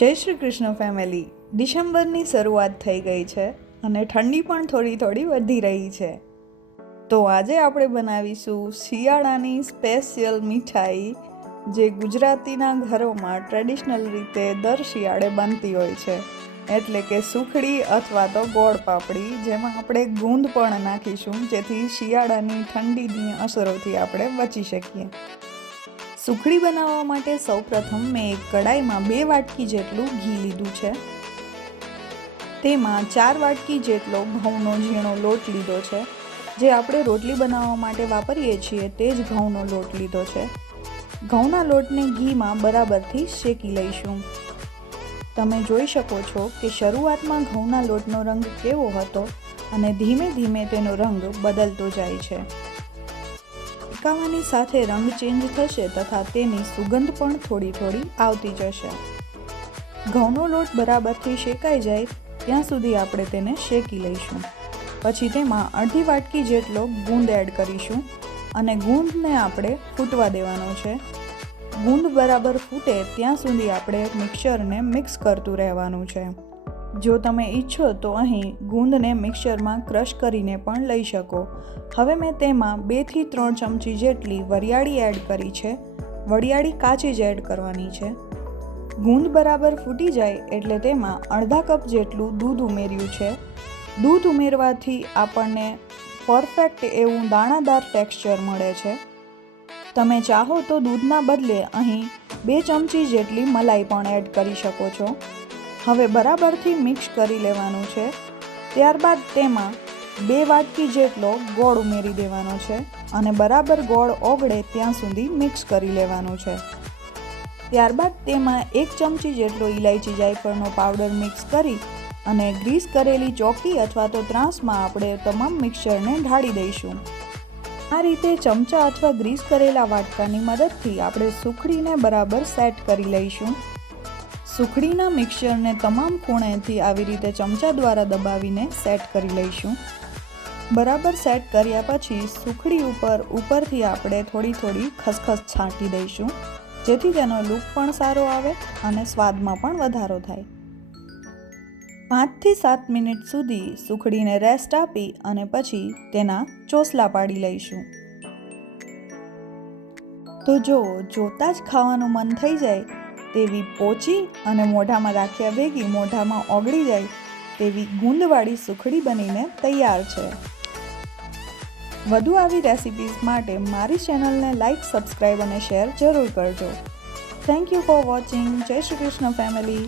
જય શ્રી કૃષ્ણ ફેમિલી. ડિસેમ્બરની શરૂઆત થઈ ગઈ છે અને ઠંડી પણ થોડી થોડી વધી રહી છે. તો આજે આપણે બનાવીશું શિયાળાની સ્પેશિયલ મીઠાઈ, જે ગુજરાતીના ઘરોમાં ટ્રેડિશનલ રીતે દર શિયાળે બનતી હોય છે, એટલે કે સુખડી અથવા તો ગોળ પાપડી, જેમાં આપણે ગુંદ પણ નાખીશું, જેથી શિયાળાની ઠંડીની અસરોથી આપણે બચી શકીએ. સુખડી બનાવવા માટે સૌપ્રથમ મેં એક કડાઈમાં 2 વાટકી જેટલું ઘી લીધું છે. તેમાં 4 વાટકી જેટલો ઘઉંનો ઝીણો લોટ લીધો છે. જે આપણે રોટલી બનાવવા માટે વાપરીએ છીએ તે જ ઘઉંનો લોટ લીધો છે. ઘઉંના લોટને ઘીમાં બરાબરથી શેકી લઈશું. તમે જોઈ શકો છો કે શરૂઆતમાં ઘઉંના લોટનો રંગ કેવો હતો અને ધીમે ધીમે તેનો રંગ બદલતો જાય છે. શેકાવાની સાથે રંગ ચેન્જ થશે તથા તેની સુગંધ પણ થોડી થોડી આવતી જશે. ઘઉંનો લોટ બરાબરથી શેકાઈ જાય ત્યાં સુધી આપણે તેને શેકી લઈશું. પછી તેમાં અડધી વાટકી જેટલો ગુંદ એડ કરીશું અને ગુંદને આપણે ફૂટવા દેવાનો છે. ગુંદ બરાબર ફૂટે ત્યાં સુધી આપણે મિક્સરને મિક્સ કરતું રહેવાનું છે. જો તમે ઈચ્છો તો અહીં ગુંદને મિક્સરમાં ક્રશ કરીને પણ લઈ શકો. હવે મેં તેમાં 2 થી 3 ચમચી જેટલી વરિયાળી એડ કરી છે. વરિયાળી કાચી જ એડ કરવાની છે. ગુંદ બરાબર ફૂટી જાય એટલે તેમાં અડધા કપ જેટલું દૂધ ઉમેર્યું છે. દૂધ ઉમેરવાથી આપણને પરફેક્ટ એવું દાણાદાર ટેક્સચર મળે છે. તમે ચાહો તો દૂધના બદલે અહીં 2 ચમચી જેટલી મલાઈ પણ એડ કરી શકો છો. હવે બરાબરથી મિક્સ કરી લેવાનું છે. ત્યારબાદ તેમાં 2 વાટકી જેટલો ગોળ ઉમેરી દેવાનો છે અને બરાબર ગોળ ઓગળે ત્યાં સુધી મિક્સ કરી લેવાનું છે. ત્યારબાદ તેમાં 1 ચમચી જેટલો ઇલાયચી જાયફળનો પાવડર મિક્સ કરી અને ગ્રીસ કરેલી ચોકી અથવા તો ત્રાસમાં આપણે તમામ મિક્સરને ઢાળી દઈશું. આ રીતે ચમચા અથવા ગ્રીસ કરેલા વાટકાની મદદથી આપણે સુખડીને બરાબર સેટ કરી લઈશું. સુખડીના મિક્સરને તમામ ખૂણેથી આવી રીતે ચમચા દ્વારા દબાવીને સેટ કરી લઈશું. બરાબર સેટ કર્યા પછી સુખડી ઉપરથી આપણે થોડી થોડી ખસખસ છાંટી દઈશું, જેથી તેનો લુક પણ સારો આવે અને સ્વાદમાં પણ વધારો થાય. 5 થી 7 મિનિટ સુધી સુખડીને રેસ્ટ આપી અને પછી તેના ચોસલા પાડી લઈશું. તો જોતાં જ ખાવાનું મન થઈ જાય તેવી પોચી અને મોઢામાં રાખ્યા ભેગી મોઢામાં ઓગળી જાય તેવી ગુંદવાળી સુખડી બનીને તૈયાર છે. વધુ આવી રેસિપીઝ માટે મારી ચેનલને લાઈક, સબસ્ક્રાઈબ અને શેર જરૂર કરજો. Thank you for watching. જય શ્રી કૃષ્ણ ફેમિલી.